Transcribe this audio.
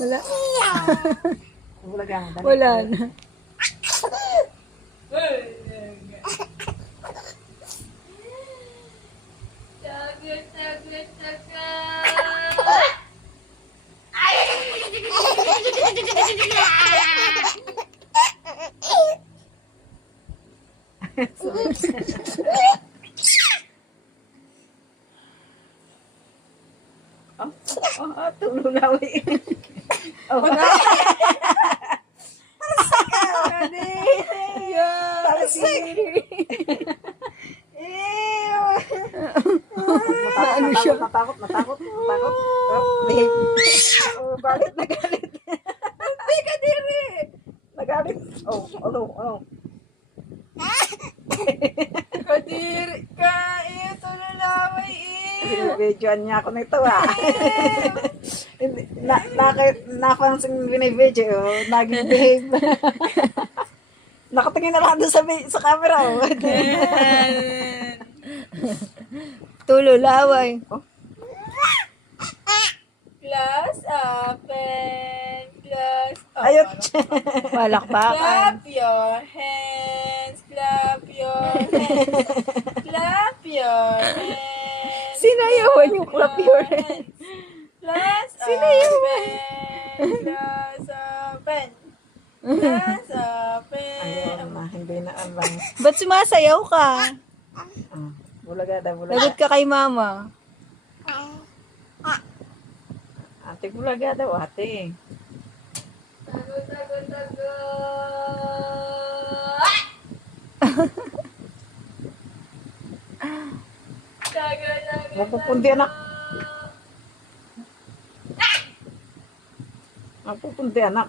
Wala. Bulaga. Wala na. Tululawi. Oh, Ano siya? Natakot. Oh, behave. Oh, galit na galit. Hindi ka diri. Nagalit. Oh, ano. Kadiri ka, ito lalaway Binibidyoan niya ako nito Hindi, napansin binibidyo, naging behave. Nakatingin na lang doon sa camera. Tululaway. Glass open, glass open. Ayun. Palakpakan. Clap your hands, clap your hands, clap your hands. Sinayawan yung clap your hands. Glass Sinayawan. open, glass open, glass open. Ayun na, hindi na lang. Ba't sumasayaw ka? Bulaga. Lagot ka kay mama. Ate bulaga daw, ate. Tago. Tago. Mapupundi anak. Mapupundi anak.